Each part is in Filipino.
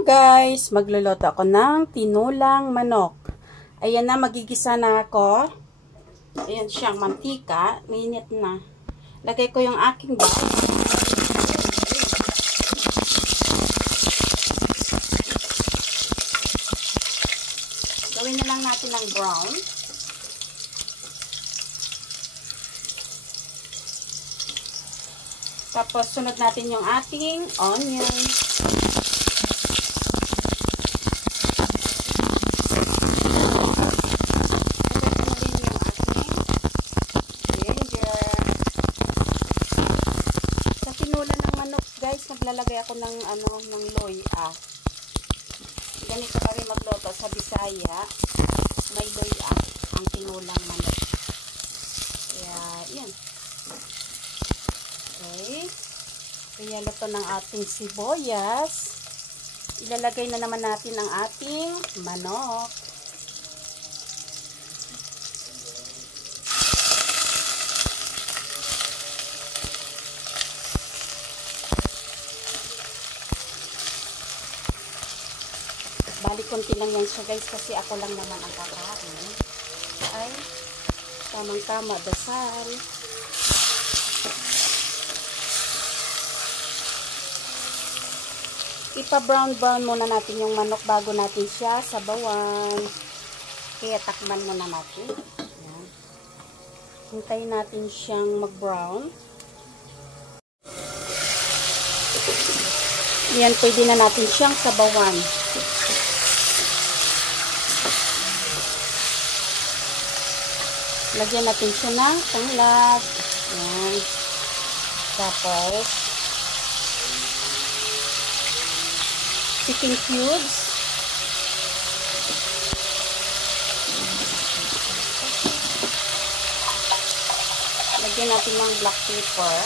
Hello guys! Magluluto ako ng tinulang manok. Ayan na, magigisa na ako. Ayan siyang mantika. Mainit na. Lagay ko yung aking bowl. Gawin na lang natin ng brown. Tapos, sunod natin yung ating onion. Guys, naglalagay ako ng ng loya. Ganito kami magluto sa Bisaya. May loya ang tinulang manok. Kaya, yan. Okay. Kaya luto ng ating sibuyas. Ilalagay na naman natin ang ating manok. Bali, konti lang yan siya guys, kasi ako lang naman ang kakain. Ay, tamang-tama, dasal. Ipa-brown-brown muna natin yung manok bago natin siya sabawan. Kaya takman muna natin. Ayan. Hintayin natin siyang mag-brown. Ayan, pwede na natin siyang sabawan. Lagyan natin siya ng tanglad. Ayan. Tapos, chicken cubes. Lagyan natin ng black pepper.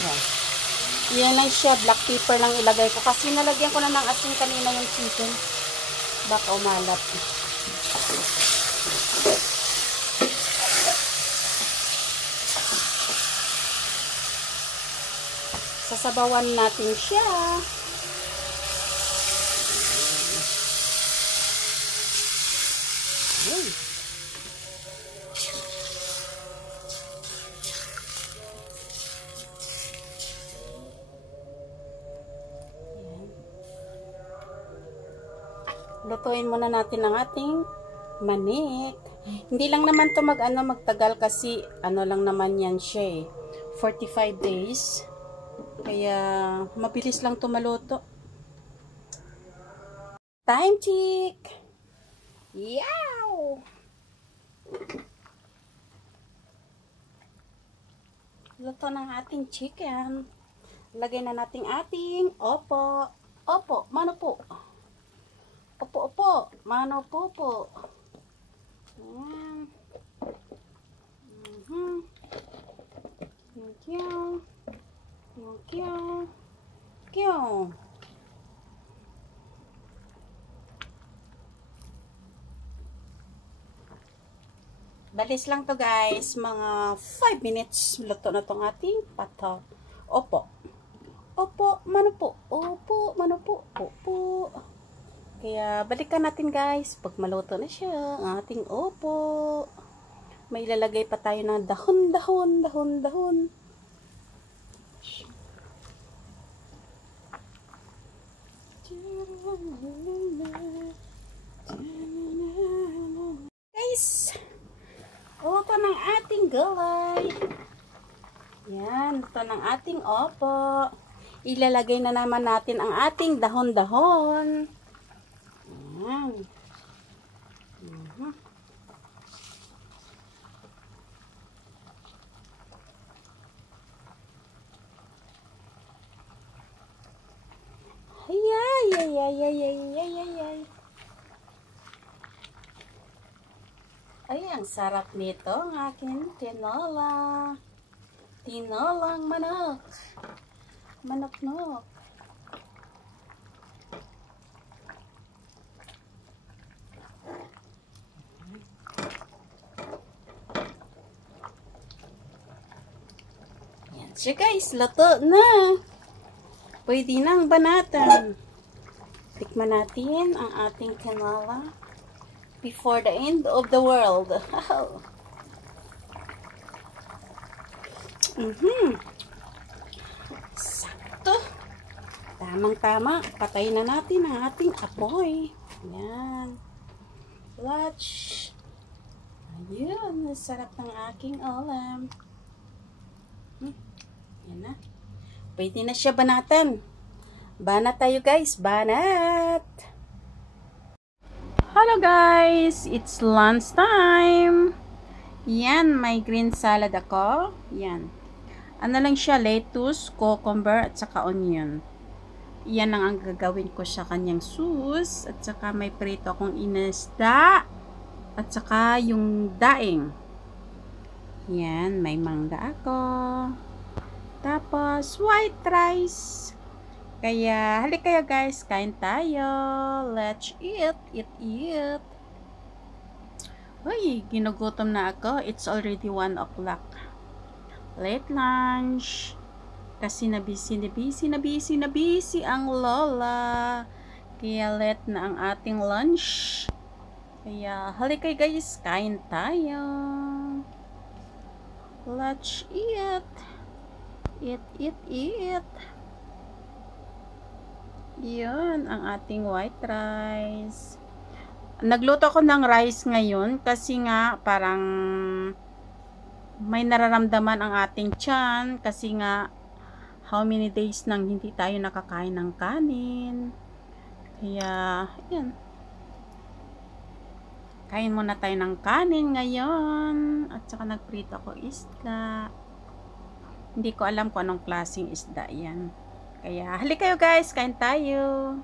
Ayan. Yan lang siya. Black pepper lang ilagay ko. Kasi nalagyan ko na ng asin kanina yung chicken. Baka umalat. Sasabawan natin siya. Lutuin muna natin ang ating manik. Hindi lang naman to magtagal kasi lang naman yan siya 45 days. Kaya mabilis lang to maluto. Time check. Yow! Luto ng ating chicken. Lagay na natin ating opo. Opo, mano po? Opo, mano po. Ayan. Thank you. Balis lang to guys. Mga 5 minutes. Luto na tong ating pato. Opo, mano po? Opo, mano po? Opo. Kaya balikan natin guys pag maluto na siya ang ating opo. May ilalagay pa tayo na dahon. Guys, luto ng ating gulay. Yan, luto ng ating opo. Ilalagay na naman natin ang ating dahon-dahon. Ayan. Ay, ang sarap nito ang aking tinola. Tinolang manok. Manok-nok. So guys, luto na. Pwede nang banatan. Tikman natin ang ating canola before the end of the world. Sakto. Tamang-tama. Patayin na natin ang ating apoy. Yan. Watch. Ayun. Sarap ng aking ulam. Yan na. Pwede na siya banatan. Banat tayo guys. Banat. Hello guys. It's lunch time. Yan. May green salad ako. Yan. Ano lang siya, lettuce, cucumber, at saka onion. Yan ang gagawin ko sa kanyang sauce. At saka may prito akong inesda. At saka yung daing. Yan, may mangga ako. Tapos, white rice. Kaya, halik kayo guys, kain tayo. Let's eat, eat. Uy, ginugutom na ako. It's already 1 o'clock. Late lunch. Kasi nabisi ang lola. Kaya late na ang ating lunch. Kaya halik kayo guys, kain tayo. Let's eat. Eat. Yun ang ating white rice. Nagluto ako ng rice ngayon kasi nga parang may nararamdaman ang ating tiyan kasi nga how many days nang hindi tayo nakakain ng kanin. Kaya, yan. Kain muna tayo ng kanin ngayon. At saka nagprito ako isda. Hindi ko alam kung anong klaseng isda yan. Kaya, halik kayo guys, kain tayo.